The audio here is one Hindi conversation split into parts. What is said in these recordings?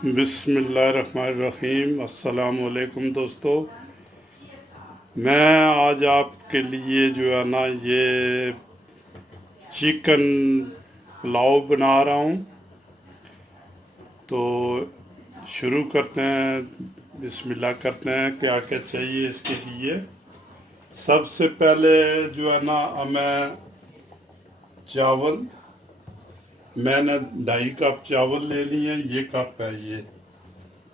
बिस्मिल्लाहिर्रहमानिर्रहीम। अस्सलामुअलैकुम दोस्तों, मैं आज आपके लिए जो है ना ये चिकन पुलाव बना रहा हूँ। तो शुरू करते हैं, बिस्मिल्लाह करते हैं। क्या क्या चाहिए इसके लिए? सबसे पहले जो है ना हमें चावल, मैंने 2.5 कप चावल ले लिए। ये कप है ये,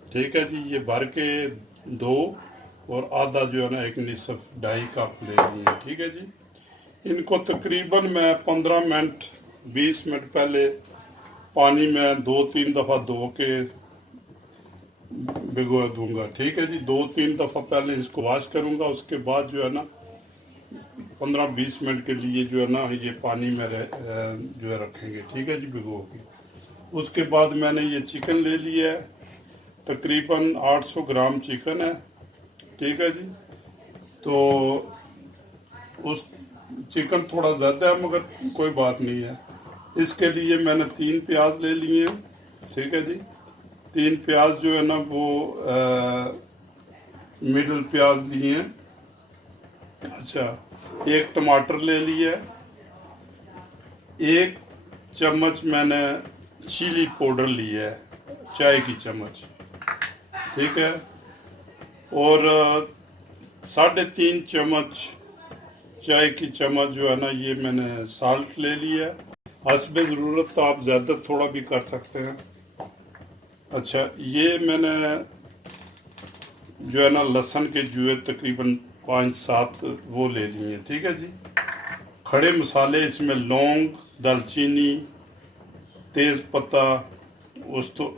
ठीक है जी। ये भर के 2 और आधा जो है ना एक निसफ 2.5 कप ले लिए, ठीक है जी। इनको तकरीबन मैं 15 मिनट 20 मिनट पहले पानी में 2-3 दफ़ा धो के भिगो दूंगा, ठीक है जी। 2-3 दफ़ा पहले इसको वॉश करूंगा, उसके बाद जो है ना 15-20 मिनट के लिए जो है ना ये पानी में जो है रखेंगे, ठीक है जी, भिगो के। उसके बाद मैंने ये चिकन ले लिया है, तकरीबन 800 ग्राम चिकन है, ठीक है जी। तो उस चिकन थोड़ा ज़्यादा है मगर कोई बात नहीं है। इसके लिए मैंने 3 प्याज ले लिए हैं, ठीक है जी। 3 प्याज जो है ना वो मिडल प्याज लिए हैं। अच्छा, 1 टमाटर ले लिया है। 1 चम्मच मैंने चिली पाउडर लिया है, चाय की चम्मच, ठीक है। और 3.5 चम्मच चाय की चम्मच जो है ना ये मैंने साल्ट ले लिया है। हस्बे ज़रूरत तो आप ज़्यादा थोड़ा भी कर सकते हैं। अच्छा, ये मैंने जो है ना लहसुन के जुए तकरीबन 5-7 वो ले लिए हैं, ठीक है जी। खड़े मसाले इसमें लौंग, दालचीनी, तेज़ पत्ता, उस तो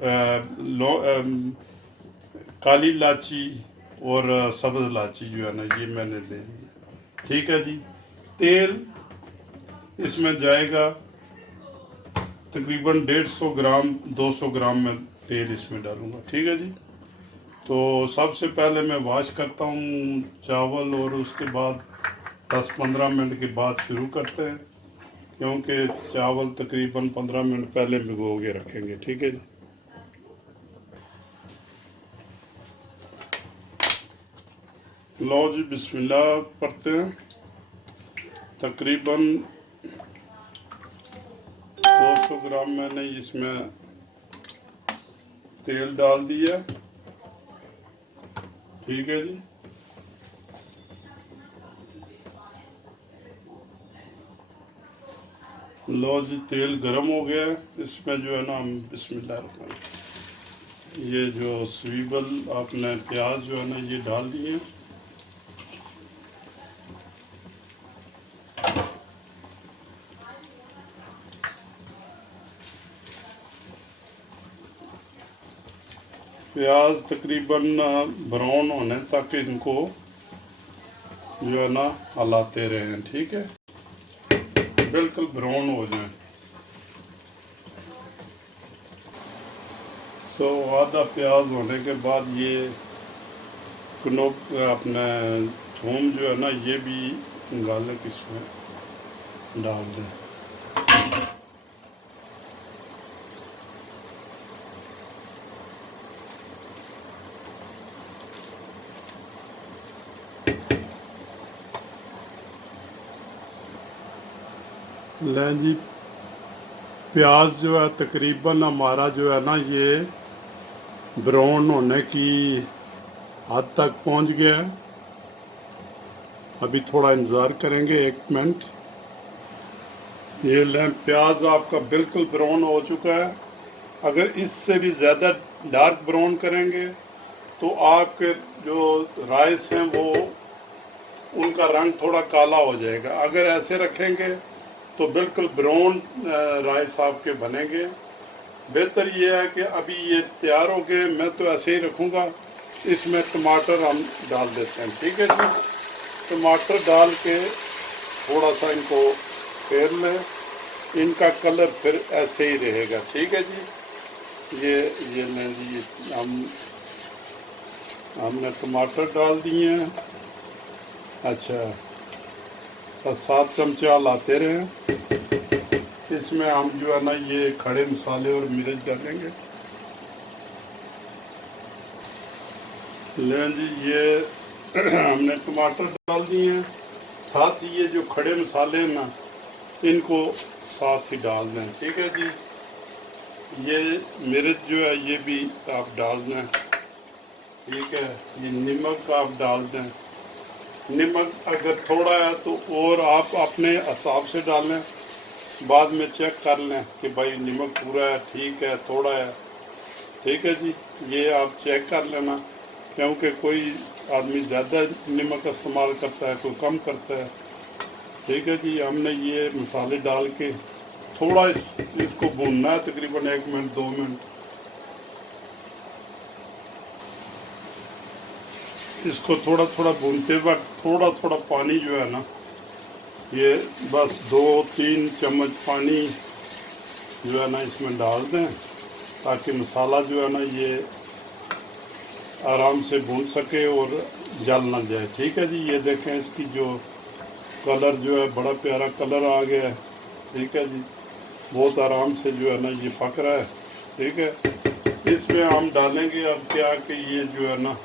काली इलायची और सब्ज़ इलायची जो है ना ये मैंने ले ली, ठीक है जी। तेल इसमें जाएगा तकरीबन 150 ग्राम, 200 ग्राम में तेल इसमें डालूंगा, ठीक है जी। तो सबसे पहले मैं वॉश करता हूँ चावल और उसके बाद 10-15 मिनट के बाद शुरू करते हैं, क्योंकि चावल तकरीबन 15 मिनट पहले भिगो के रखेंगे, ठीक है जी। लो जी, बिस्मिल्लाह पढ़ते हैं। तकरीबन 200 ग्राम मैंने इसमें तेल डाल दिया, ठीक है जी। लो जी, तेल गरम हो गया है। इसमें जो है ना हम बिस्मिल्लाह, ये जो स्वीबल आपने प्याज जो है ना ये डाल दिए। प्याज तकरीबन ब्राउन होने तक इनको जो है ना हलाते रहें, ठीक है, बिल्कुल ब्राउन हो जाए। आधा प्याज होने के बाद ये अपने थूम जो है ना ये भी गार्लिक इसमें डाल दें। लें जी, प्याज जो है तकरीबन हमारा जो है ना ये ब्राउन होने की हद तक पहुंच गया है। अभी थोड़ा इंतज़ार करेंगे 1 मिनट। ये लें, प्याज आपका बिल्कुल ब्राउन हो चुका है। अगर इससे भी ज़्यादा डार्क ब्राउन करेंगे तो आपके जो राइस हैं वो उनका रंग थोड़ा काला हो जाएगा। अगर ऐसे रखेंगे तो बिल्कुल ब्राउन राइस आपके बनेंगे। बेहतर ये है कि अभी ये तैयार हो गए, मैं तो ऐसे ही रखूँगा। इसमें टमाटर हम डाल देते हैं, ठीक है जी। टमाटर डाल के थोड़ा सा इनको फेर लें, इनका कलर फिर ऐसे ही रहेगा, ठीक है जी। ये लें जी, हमने टमाटर डाल दिए हैं। अच्छा, बस 7 चमचा लाते रहें। इसमें हम जो है ना ये खड़े मसाले और मिर्च डालेंगे। लें जी, ये हमने टमाटर डाल दिए हैं, साथ ही ये जो खड़े मसाले हैं ना, इनको साथ ही डाल दें। ठीक है जी। ये मिर्च जो है ये भी आप डाल दें। ठीक है। ये नमक आप डाल दें। नमक अगर थोड़ा है तो और आप अपने हिसाब से डालें, बाद में चेक कर लें कि भाई नमक पूरा है, ठीक है, थोड़ा है। ठीक है जी। ये आप चेक कर लेना, क्योंकि कोई आदमी ज़्यादा नमक इस्तेमाल करता है, कोई कम करता है। ठीक है जी। हमने ये मसाले डाल के थोड़ा इसको भूनना है, तकरीबन 1 मिनट 2 मिनट। इसको थोड़ा थोड़ा भूनते वक्त थोड़ा थोड़ा पानी जो है ना, ये बस 2-3 चम्मच पानी जो है ना इसमें डाल दें, ताकि मसाला जो है ना ये आराम से भून सके और जल ना जाए। ठीक है जी। ये देखें, इसकी जो कलर जो है बड़ा प्यारा कलर आ गया है। ठीक है जी। बहुत आराम से जो है ना ये पक रहा है। ठीक है। इसमें हम डालेंगे अब क्या कि ये जो है ना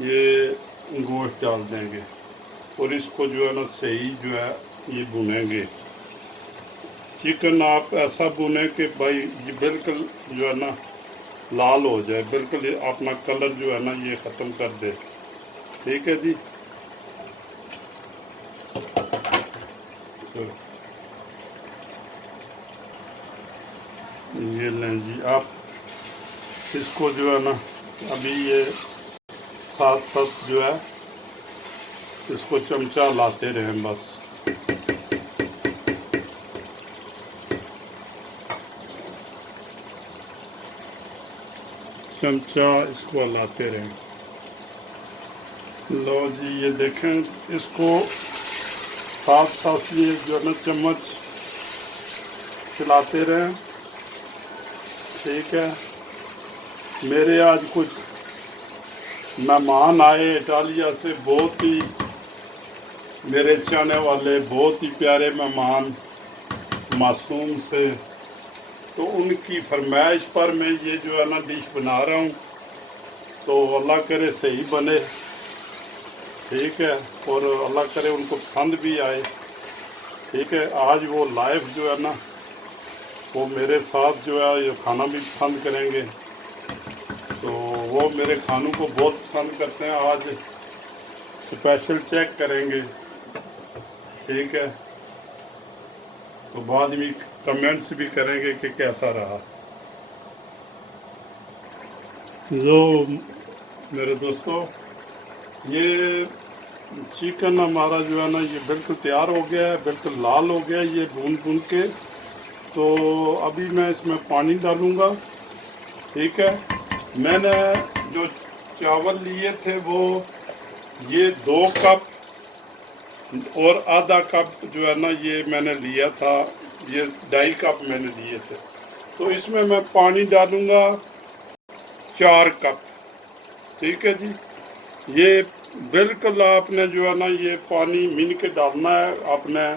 ये गोश्त डाल देंगे और इसको जो है ना सही जो है ये भुनेंगे। चिकन आप ऐसा भुने कि भाई ये बिल्कुल जो है ना लाल हो जाए, बिल्कुल ये अपना कलर जो है ना ये ख़त्म कर दे। ठीक है जी। तो ये लें जी, आप इसको जो है ना अभी ये साथ साथ जो है इसको चमचा लाते रहें बस। चमचा इसको लाते रहें। लो जी, ये देखें, इसको साथ साथ ये जो है ना चम्मच चलाते रहें। ठीक है। मेरे आज कुछ मेहमान आए इटालिया से, बहुत ही मेरे चाहने वाले, बहुत ही प्यारे मेहमान, मासूम से। तो उनकी फरमाइश पर मैं ये जो है ना डिश बना रहा हूँ, तो अल्लाह करे सही बने। ठीक है। और अल्लाह करे उनको पसंद भी आए। ठीक है। आज वो लाइव जो है ना वो मेरे साथ जो है ये खाना भी पसंद करेंगे, तो वो मेरे खानों को बहुत पसंद करते हैं। आज स्पेशल चेक करेंगे। ठीक है। तो बाद में कमेंट्स भी करेंगे कि कैसा रहा। जो मेरे दोस्तों, ये चिकन हमारा जो है ना ये बिल्कुल तैयार हो गया है, बिल्कुल लाल हो गया है ये भून भून के। तो अभी मैं इसमें पानी डालूँगा। ठीक है। मैंने जो चावल लिए थे वो ये 2 कप और आधा कप जो है ना ये मैंने लिया था, ये 2.5 कप मैंने लिए थे। तो इसमें मैं पानी डालूँगा 4 कप। ठीक है जी। ये बिल्कुल आपने जो है ना ये पानी मिन के डालना है, आपने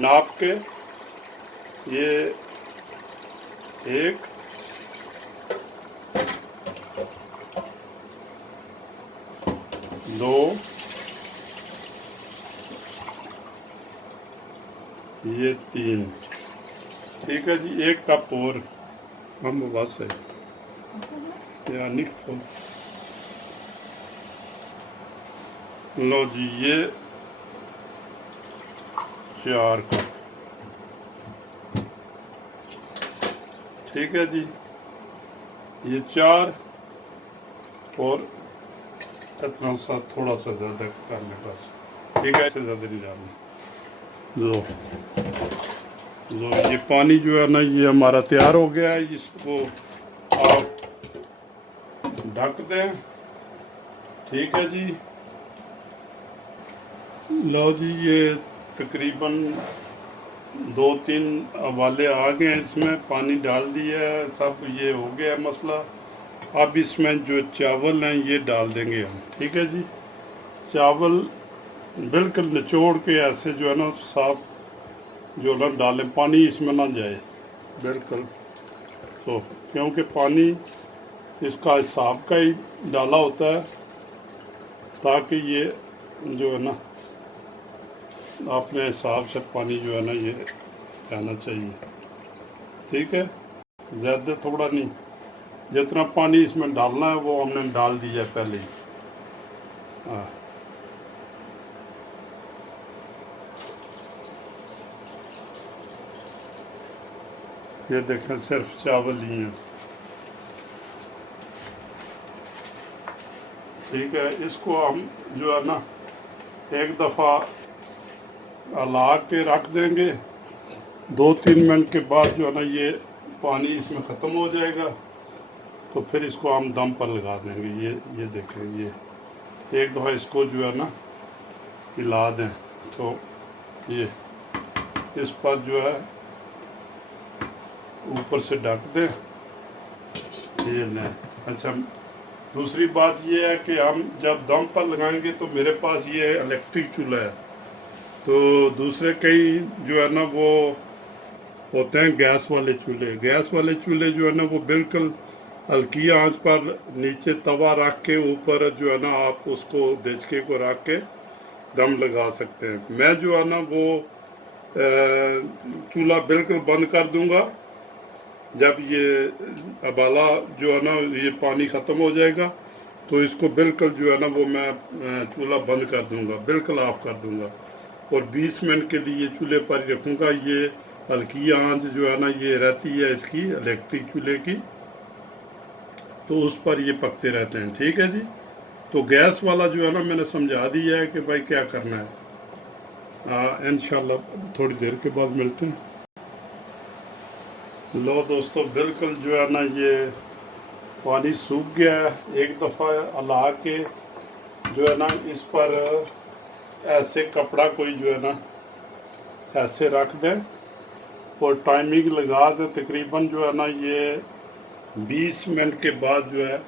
नाप के। ये 1 2 ये 3। ठीक है जी। 1 कप और हम बस है यानी। लो जी, ये 4 कप। ठीक है जी। ये 4 और इतना सा थोड़ा सा ज़्यादा कर लें बस। ठीक है। इससे ज़्यादा नहीं डालना। ये पानी जो है ना ये हमारा तैयार हो गया है। इसको आप ढक दें। ठीक है जी। लो जी, ये तकरीबन 2-3 उबाले आ गए हैं, इसमें पानी डाल दिया है, सब ये हो गया है मसला। अब इसमें जो चावल हैं ये डाल देंगे हम। ठीक है जी। चावल बिल्कुल निचोड़ के ऐसे जो है ना साफ जो ना डालें, पानी इसमें ना जाए बिल्कुल। तो क्योंकि पानी इसका हिसाब का ही डाला होता है ताकि ये जो है ना अपने हिसाब से पानी जो है ना ये रहना चाहिए। ठीक है, ज़्यादा थोड़ा नहीं, जितना पानी इसमें डालना है वो हमने डाल दिया पहले ही। हाँ, ये देखें सिर्फ चावल ही है। ठीक है, इसको हम जो है ना एक दफ़ा हिला के रख देंगे। 2-3 मिनट के बाद जो है ना ये पानी इसमें ख़त्म हो जाएगा, तो फिर इसको हम दम पर लगा देंगे। ये देखें, ये एक दफ़ा इसको जो है ना हिला दें तो ये इस पर जो है ऊपर से ढक दें। ये लें। अच्छा, दूसरी बात ये है कि हम जब दम पर लगाएंगे तो मेरे पास ये इलेक्ट्रिक चूल्हा है, तो दूसरे कई जो है ना वो होते हैं गैस वाले चूल्हे। गैस वाले चूल्हे जो है ना वो बिल्कुल हल्की आंच पर नीचे तवा रख के ऊपर जो है ना आप उसको देचके को रख के दम लगा सकते हैं। मैं जो है ना वो चूल्हा बिल्कुल बंद कर दूंगा जब ये उबाला जो है ना ये पानी ख़त्म हो जाएगा, तो इसको बिल्कुल जो है ना वो मैं चूल्हा बंद कर दूंगा, बिल्कुल ऑफ कर दूंगा और 20 मिनट के लिए चूल्हे पर रखूँगा। ये हल्की आंच जो है ना ये रहती है इसकी इलेक्ट्रिक चूल्हे की, तो उस पर ये पकते रहते हैं। ठीक है जी। तो गैस वाला जो है ना मैंने समझा दिया है कि भाई क्या करना है। इंशाल्लाह थोड़ी देर के बाद मिलते हैं। लो दोस्तों, बिल्कुल जो है ना ये पानी सूख गया है। एक दफ़ा हिला के जो है ना इस पर ऐसे कपड़ा कोई जो है ना ऐसे रख दें और टाइमिंग लगा दें। तकरीबन जो है ना ये 20 मिनट के बाद जो है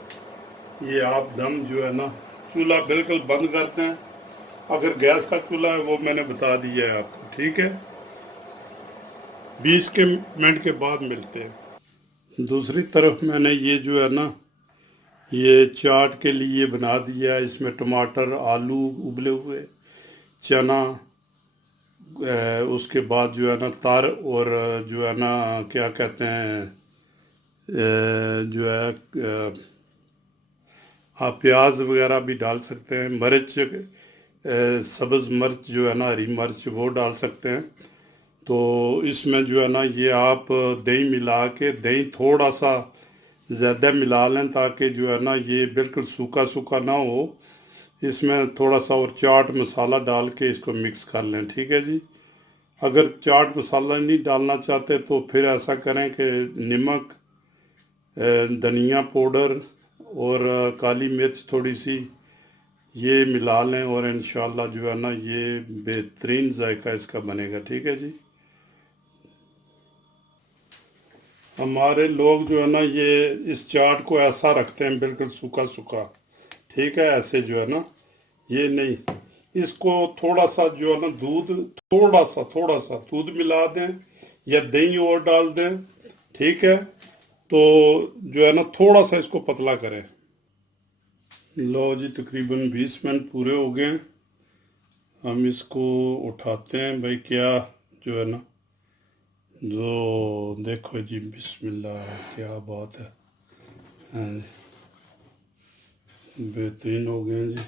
ये आप दम जो है ना चूल्हा बिल्कुल बंद कर दें। अगर गैस का चूल्हा है वो मैंने बता दिया है आपको। ठीक है, 20 के मिनट के बाद मिलते हैं। दूसरी तरफ मैंने ये जो है ना ये चाट के लिए बना दिया है। इसमें टमाटर, आलू उबले हुए, चना, उसके बाद जो है ना तर और जो है ना क्या कहते हैं जो है आप प्याज वगैरह भी डाल सकते हैं। मिर्च, सब्ज़ मिर्च जो है ना हरी मिर्च वो डाल सकते हैं। तो इसमें जो है ना ये आप दही मिला के, दही थोड़ा सा ज़्यादा मिला लें ताकि जो है ना ये बिल्कुल सूखा सूखा ना हो। इसमें थोड़ा सा और चाट मसाला डाल के इसको मिक्स कर लें। ठीक है जी। अगर चाट मसाला नहीं डालना चाहते तो फिर ऐसा करें कि नमक, धनिया पाउडर और काली मिर्च थोड़ी सी ये मिला लें और इंशाल्लाह जो है ना ये बेहतरीन जायका इसका बनेगा। ठीक है जी। हमारे लोग जो है ना ये इस चाट को ऐसा रखते हैं बिल्कुल सूखा सूखा। ठीक है, ऐसे जो है ना ये नहीं, इसको थोड़ा सा जो है ना दूध, थोड़ा सा दूध मिला दें या दही और डाल दें। ठीक है, तो जो है ना थोड़ा सा इसको पतला करें। लो जी, तकरीबन 20 मिनट पूरे हो गए हैं। हम इसको उठाते हैं भाई, क्या जो है ना जो देखो जी, बिस्मिल्लाह, क्या बात है। हाँ जी, बेहतरीन हो गए हैं जी।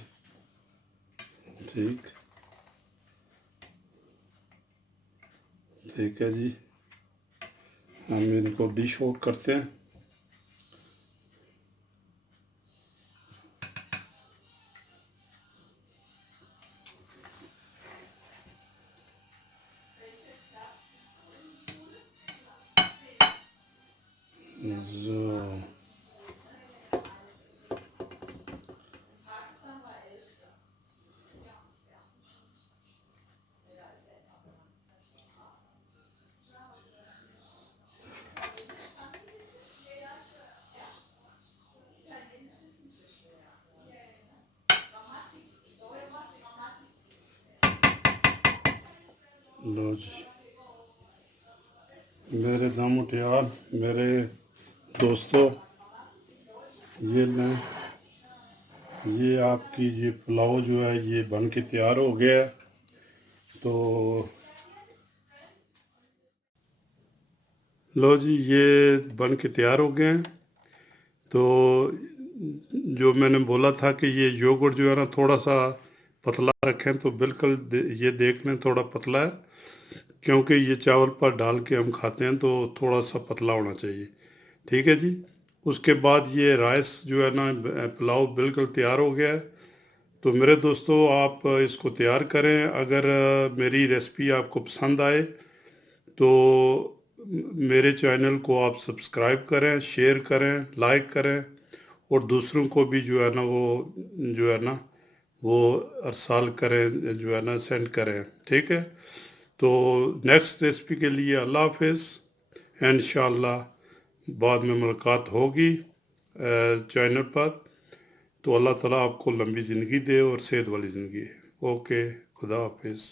ठीक, ठीक है जी। हम इनको डिश आउट करते हैं। जो लो जी, मेरे दाम यार, मेरे दोस्तों, ये लें, ये आपकी ये पुलाव जो है ये बन के तैयार हो गया है। तो लो जी, ये बन के तैयार हो गए हैं। तो जो मैंने बोला था कि ये योगर्ट जो है ना थोड़ा सा पतला रखें, तो बिल्कुल ये देख लें थोड़ा पतला है, क्योंकि ये चावल पर डाल के हम खाते हैं तो थोड़ा सा पतला होना चाहिए। ठीक है जी। उसके बाद ये राइस जो है ना पुलाव बिल्कुल तैयार हो गया है। तो मेरे दोस्तों, आप इसको तैयार करें। अगर मेरी रेसिपी आपको पसंद आए तो मेरे चैनल को आप सब्सक्राइब करें, शेयर करें, लाइक करें, और दूसरों को भी जो है ना वो जो है ना वो अरसाल करें, जो है ना सेंड करें। ठीक है। तो नेक्स्ट रेसिपी के लिए अल्लाह हाफिज़। इंशाअल्लाह बाद में मुलाकात होगी चैनल पर। तो अल्लाह ताला आपको लंबी ज़िंदगी दे और सेहत वाली ज़िंदगी। ओके, खुदा हाफिज़।